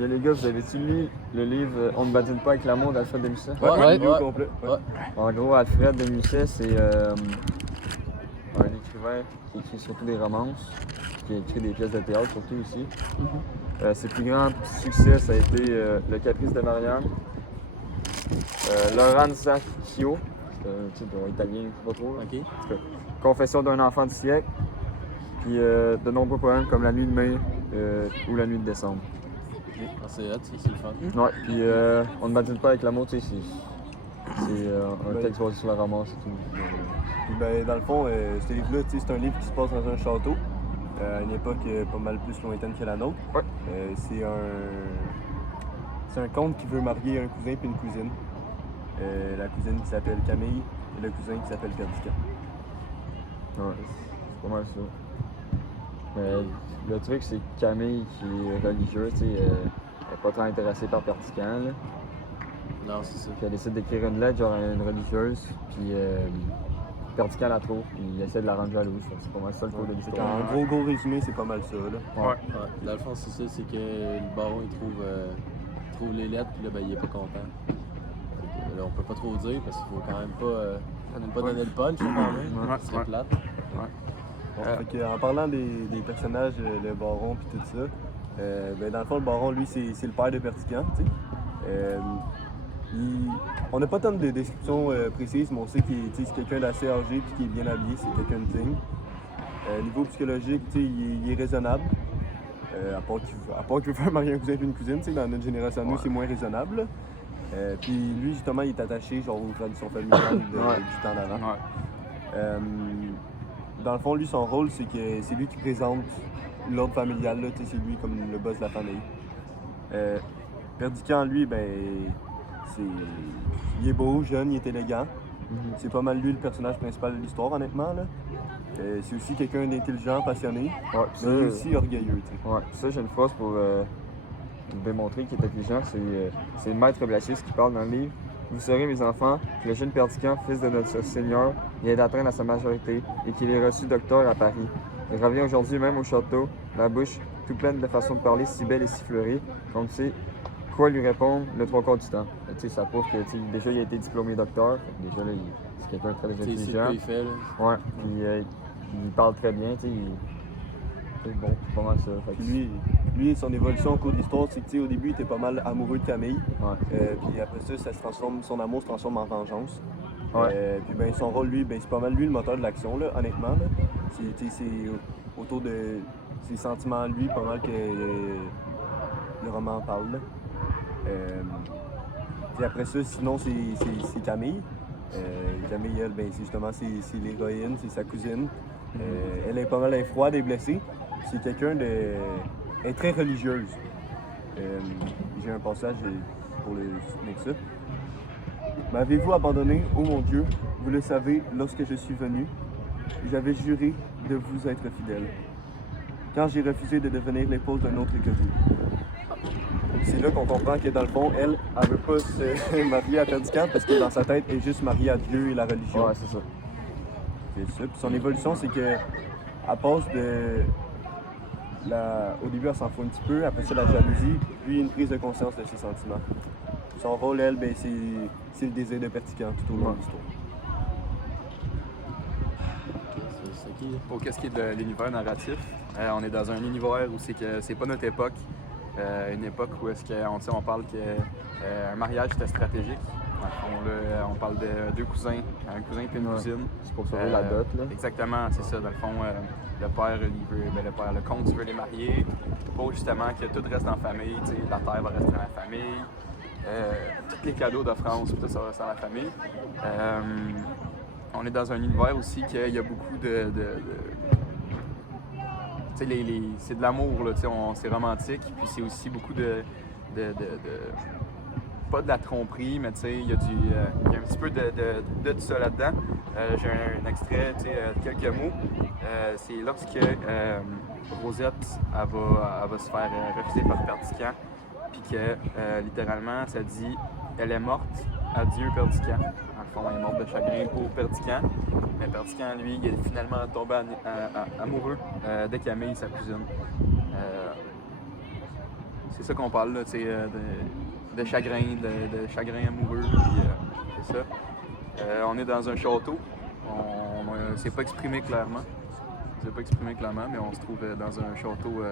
Bien les gars, vous avez-tu lu le livre On ne badine pas avec l'amour d'Alfred de Musset? Ouais. Au complet. Ouais. En gros, Alfred de Musset, c'est un écrivain qui écrit surtout des romances, qui a écrit des pièces de théâtre surtout aussi. Ses plus grands succès, ça a été Le Caprice de Marianne, Lorenzacchio, c'est un titre italien, je sais pas trop. Ok. En tout cas, Confession d'un enfant du siècle, puis de nombreux poèmes comme La nuit de mai ou La nuit de décembre. Ah, c'est hot, c'est le fun. Ouais, puis On ne badine pas avec l'amour, tu sais, c'est un texte basé sur la romance et tout. Puis ben, dans le fond, ce livre-là, tu sais, c'est un livre qui se passe dans un château, à une époque pas mal plus lointaine que la nôtre. Ouais. C'est un comte qui veut marier un cousin puis une cousine. La cousine qui s'appelle Camille et le cousin qui s'appelle Perdican. Ouais, c'est pas mal ça. Mais le truc, c'est que Camille, qui est religieuse, tu sais, elle est pas trop intéressée par Perdican, là. Non, c'est ça. Puis elle décide d'écrire une lettre, genre à une religieuse, puis Perdican la trouve, puis il essaie de la rendre jalouse. C'est pas mal ça le cours de Fait l'histoire. qu'en gros résumé, c'est pas mal ça. Là. Ouais. Dans le fond, c'est ça, c'est que le baron, il trouve les lettres, puis là, ben, il est pas content. Fait que, là, on peut pas trop dire, parce qu'il faut quand même pas donner le punch, quand même. C'est Ouais. plate. Bon, fait que, en parlant des personnages, le baron puis tout ça, ben, dans le fond, le baron, lui, c'est le père de Perdican. Tu sais. On n'a pas tant de descriptions précises, mais on sait qu'il c'est quelqu'un d'assez âgé et qui est bien habillé, c'est quelqu'un de digne. Niveau psychologique, tu sais, il est raisonnable. À part qu'il veut faire marier un cousin et une cousine, tu sais, dans notre génération, nous, c'est moins raisonnable. Puis lui, justement, il est attaché genre, aux traditions familiales du temps d'avant. Dans le fond, lui, son rôle, c'est que c'est lui qui présente l'ordre familial, là, tu sais, c'est lui comme le boss de la famille. Perdican, lui, ben, il est beau, jeune, il est élégant. C'est pas mal lui le personnage principal de l'histoire, honnêtement. Là. C'est aussi quelqu'un d'intelligent, passionné, Ouais, mais il est aussi orgueilleux. Tu sais. Ouais, ça, j'ai une phrase pour démontrer qu'il est intelligent. C'est Maître Blasius qui parle dans le livre. Vous saurez, mes enfants, que le jeune Perdican, fils de notre Seigneur, vient d'atteindre à sa majorité et qu'il est reçu docteur à Paris. Il revient aujourd'hui même au château, la bouche tout pleine de façon de parler si belle et si fleurie, qu'on ne sait quoi lui répondre le 3/4 du temps. Tu sais, ça prouve que déjà il a été diplômé docteur, fait que déjà là, c'est quelqu'un de très Tu sais, c'est intelligent. ce qu'il fait, là. Ouais, puis il parle très bien, tu sais. C'est bon, c'est pas mal ça. Fait que Puis lui, son évolution au cours de l'histoire, c'est que tu sais, au début, il était pas mal amoureux de Camille. ouais. Puis après ça se transforme, son amour se transforme en vengeance. Ouais. Puis ben, son rôle, lui, ben, c'est pas mal lui le moteur de l'action, là, honnêtement. Là. C'est autour de ses sentiments, lui, pas mal que le roman parle. Là. Puis après ça, sinon, c'est Camille. Camille, elle, ben, c'est justement c'est l'héroïne, c'est sa cousine. Elle est pas mal froide et blessée. C'est quelqu'un de. Elle est très religieuse. J'ai un passage pour le soutenir ça. M'avez-vous abandonné, ô mon Dieu? Vous le savez, lorsque je suis venu, j'avais juré de vous être fidèle. Quand j'ai refusé de devenir l'épouse d'un autre que vous. C'est là qu'on comprend que dans le fond, elle veut pas se marier à Perdican parce que dans sa tête, elle est juste mariée à Dieu et la religion. Ouais, c'est ça. C'est ça. Puis son évolution, c'est que à passe de au début, elle s'en fout un petit peu, après ça, la jalousie, puis une prise de conscience de ses sentiments. Son rôle, elle, ben, c'est le désir de Perdican tout au long de l'histoire. C'est qui, là? Pour qu'est-ce qui est de l'univers narratif, on est dans un univers où c'est pas notre époque. Une époque où est-ce on parle qu'un mariage était stratégique. On parle de deux cousins, un cousin et une cousine. C'est pour sauver la dot, là. Exactement, c'est ça. Dans le fond, le père, le comte, il veut les marier pour justement que tout reste en famille. Tu sais, la terre va rester dans la famille. Tous les cadeaux de France, tout ça va rester dans la famille. On est dans un univers aussi qu'il y a beaucoup de tu sais, c'est de l'amour, là, tu sais, c'est romantique, puis c'est aussi beaucoup de pas de la tromperie, mais tu sais, il y a un petit peu de tout ça là-dedans. J'ai un extrait, tu sais, quelques mots. C'est lorsque Rosette, elle va se faire refuser par Perdican, puis que, littéralement, ça dit « Elle est morte, adieu Perdican ». Dans le fond, elle est morte de chagrin pour Perdican, mais Perdican, lui, il est finalement tombé amoureux de Camille, sa cousine. c'est ça qu'on parle, là, tu sais, de chagrin, de chagrin amoureux, puis c'est ça. On est dans un château. On s'est pas exprimé clairement. Mais on se trouve dans un château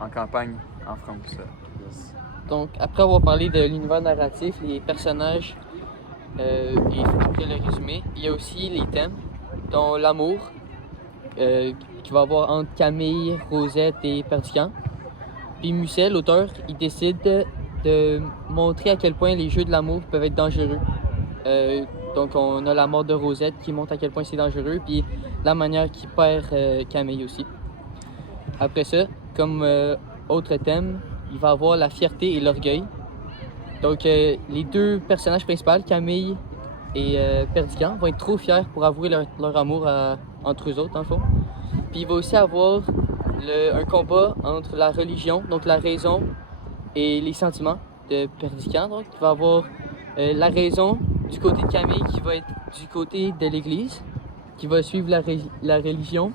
en campagne, en France. Yes. Donc, après avoir parlé de l'univers narratif, les personnages et après le résumé, il y a aussi les thèmes, dont l'amour, qu'il va y avoir entre Camille, Rosette et Perdican. Puis Musset, l'auteur, il décide de montrer à quel point les jeux de l'amour peuvent être dangereux. Donc, on a la mort de Rosette qui montre à quel point c'est dangereux, puis la manière qu'il perd Camille aussi. Après ça, comme autre thème, il va y avoir la fierté et l'orgueil. Donc, les deux personnages principaux, Camille et Perdican, vont être trop fiers pour avouer leur amour entre eux autres, en fond. Puis il va aussi avoir un combat entre la religion, donc la raison, et les sentiments de Perdican. Donc, il va y avoir la raison du côté de Camille qui va être du côté de l'Église, qui va suivre la religion.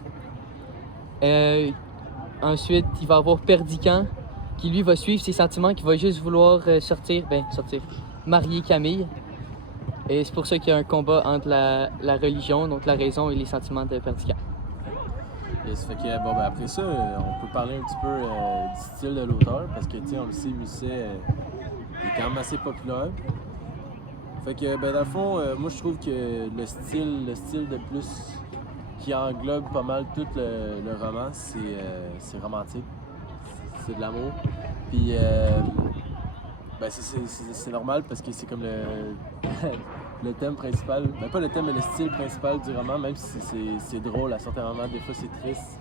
Ensuite, il va y avoir Perdican qui lui va suivre ses sentiments, qui va juste vouloir marier Camille. Et c'est pour ça qu'il y a un combat entre la religion, donc la raison, et les sentiments de Perdican. Et ça fait que, bon, ben après ça, on peut parler un petit peu du style de l'auteur, parce que, tu sais, on le sait, Musset est quand même assez populaire. Fait que, ben, dans le fond, moi, je trouve que le style de plus qui englobe pas mal tout le roman, c'est romantique. C'est de l'amour. Puis, ben, c'est normal parce que c'est comme le thème principal. Ben, pas le thème, mais le style principal du roman, même si c'est drôle à certains moments, des fois c'est triste.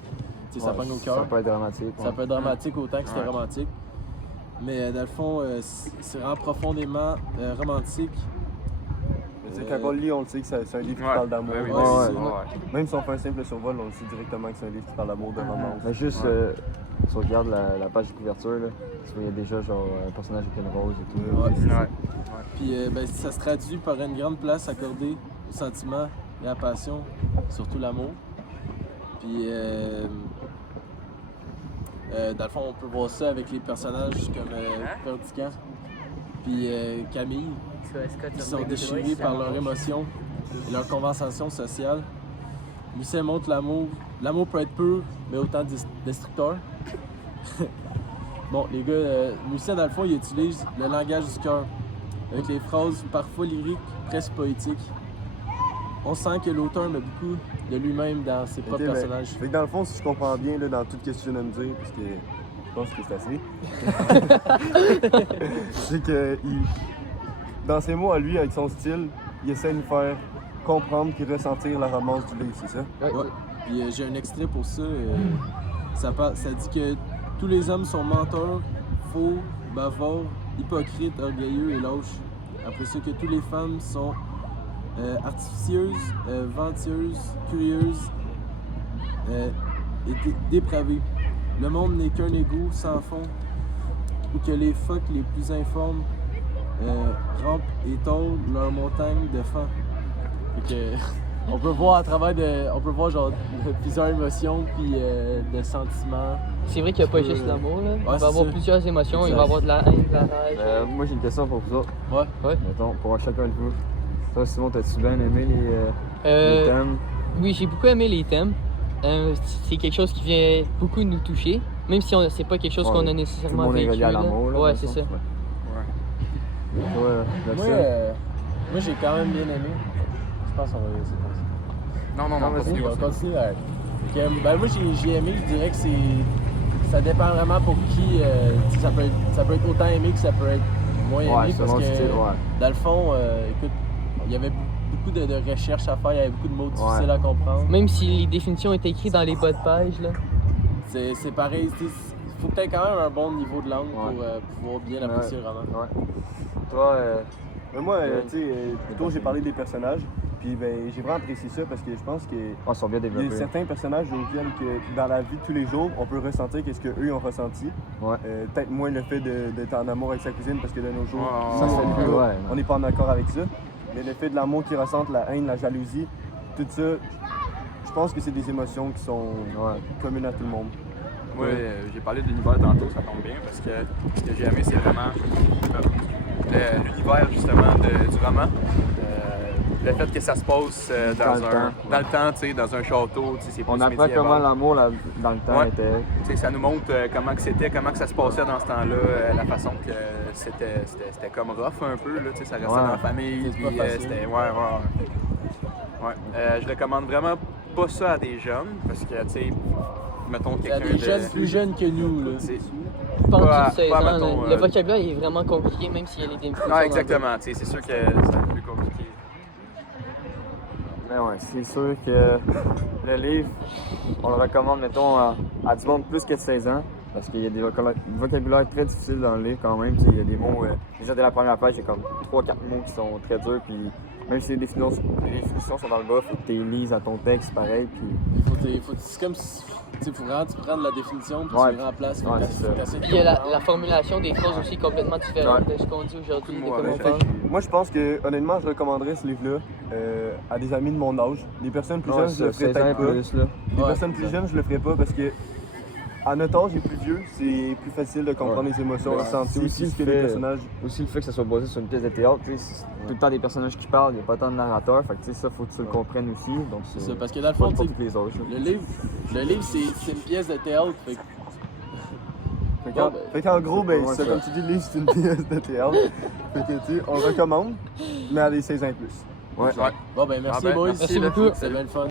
Tu sais, ça pogne au cœur. Ça peut être dramatique. Ça peut être dramatique autant que c'était romantique. Mais dans le fond, c'est vraiment profondément romantique. Quand on le lit, on le sait que c'est un livre qui parle d'amour. Oui, Même si on fait un simple survol, on le sait directement que c'est un livre qui parle d'amour, de romance. Mais juste, si on regarde la page de couverture, là, tu vois, il y a déjà genre un personnage avec une rose et tout. Ouais. Puis ben, ça se traduit par une grande place accordée aux sentiments et à la passion, surtout l'amour. Puis dans le fond, on peut voir ça avec les personnages comme Perdican puis Camille, qui sont déchirés par leurs émotions et leur conversation sociale. Musset montre l'amour. L'amour peut être pur, mais autant destructeur. Bon, les gars, Musset, dans le fond, il utilise le langage du cœur, avec les phrases parfois lyriques, presque poétiques. On sent que l'auteur met beaucoup de lui-même dans ses propres personnages. Fait que dans le fond, si je comprends bien, là, dans tout ce que tu viens de me dire, parce que je pense que c'est assez, c'est que dans ses mots à lui, avec son style, il essaie de nous faire comprendre et ressentir la romance du livre, c'est ça? Ouais. Puis j'ai un extrait pour ça. Ça dit que tous les hommes sont menteurs, faux, bavards, hypocrites, orgueilleux et lâches. Après ça, que toutes les femmes sont artificieuses, venteuses, curieuses et dépravées. Le monde n'est qu'un égout sans fond, ou que les phoques les plus informes rampent et tordent leur montagne de fan. Fait que, on peut voir genre plusieurs émotions puis de sentiments. C'est vrai qu'il n'y a pas juste l'amour, là. Il va y c'est avoir ça. plusieurs émotions, il Exact. va y avoir de la haine, de la rage. Moi, j'ai une question pour vous autres. Ouais. Mettons, pour chacun de vous. Toi, Simon, t'as-tu bien aimé les thèmes? Oui, j'ai beaucoup aimé les thèmes. C'est quelque chose qui vient beaucoup nous toucher, même si c'est pas quelque chose qu'on a Tout le nécessairement monde est vécu. relié à là. l'amour, là. Ouais, dans c'est le ça. fond. Ouais. Toi, Moi, Maxime? moi j'ai quand même bien aimé. Je pense qu'on va laisser comme ça. Non, vas-y. On continue. Fait que, ben, moi j'ai aimé, je dirais que ça dépend vraiment pour qui. Ça peut être autant aimé que ça peut être moins aimé. Ouais, parce selon que le style, ouais. dans le fond, écoute, il y avait beaucoup de recherches à faire, il y avait beaucoup de mots difficiles à comprendre. Même si les définitions étaient écrites dans les bas de page, là. C'est pareil, il faut que tu aies quand même un bon niveau de langue Ouais. pour pouvoir bien apprécier le roman. Ouais. Toi, Mais moi, tu sais, plutôt j'ai parlé des personnages, puis ben, j'ai vraiment apprécié ça parce que je pense que ils sont bien il y a développés. certains personnages auxquels que dans la vie de tous les jours, on peut ressentir qu'est-ce qu'eux ont ressenti. Ouais. Peut-être moins le fait d'être en amour avec sa cousine parce que de nos jours, Ouais, Ça, nous, c'est on- plus, ouais. on n'est pas en accord avec ça. Mais le fait de l'amour qu'ils ressentent, la haine, la jalousie, tout ça, je pense que c'est des émotions qui sont Ouais. communes à tout le monde. Moi, j'ai parlé de l'univers tantôt, ça tombe bien, parce que ce que j'ai aimé, c'est vraiment l'univers, justement, du roman. Le fait que ça se passe dans le temps, tu sais, dans un château, tu sais, c'est plus On apprend médiéval. comment l'amour dans le temps Ouais. était. Tu sais, ça nous montre comment que c'était, comment que ça se passait dans ce temps-là, la façon que c'était comme rough un peu, là, tu sais, ça restait Ouais. dans la famille, C'est pas puis facile. c'était... Ouais. Je recommande vraiment pas ça à des jeunes, parce que, tu sais, mettons Il y a quelqu'un des jeunes plus jeunes que nous, là. C'est- Pas en Pas- dessous de 16 pas, ans, mettons, le vocabulaire est vraiment compliqué, même s'il y a les définitions. Non, exactement, tu sais, c'est sûr que c'est plus compliqué. Mais ouais, c'est sûr que le livre, on le recommande, mettons, à du monde plus que 16 ans. Parce qu'il y a des vocabulaires très difficiles dans le livre quand même. Il y a des mots, déjà dès la première page, il y a comme 3-4 mots qui sont très durs. Puis même si les définitions sont dans le bas, il faut que tu les lises à ton texte pareil. Puis C'est comme si faut vraiment tu prends de la définition puis Ouais. tu le remplaces. Ouais, c'est ça. Puis il y a la formulation des phrases aussi complètement différente de ce qu'on dit aujourd'hui, de Ouais, comment on Fait parle. que moi, je pense que, honnêtement, je recommanderais ce livre-là à des amis de mon âge. Des personnes plus jeunes, je le ferais 16 ans et peut-être pas. plus, là. Des Ouais, personnes plus exact. jeunes, je le ferais pas parce que, à notre âge et plus vieux, c'est plus facile de comprendre Ouais. les émotions Ouais. ressenties C'est aussi aussi ce que le les fait- personnages. Aussi le fait que ça soit basé sur une pièce de théâtre, tu sais, c'est tout le temps des personnages qui parlent, il n'y a pas tant de narrateurs, fait que tu sais, ça faut que tu le comprennes aussi. Donc C'est ça, parce que dans le fond, pas tu pour sais, tous les âges. là. le livre c'est une pièce de théâtre. Fait que Fait qu'en gros, ben, Ouais, ça, ça. comme tu dis, le livre, c'est une pièce de théâtre. Fait que, tu sais, on recommande, mais à des 16 ans et plus. Ouais. Ouais. bon, ben merci, Ah ben, boys. merci, Merci beaucoup. C'est bien le fun.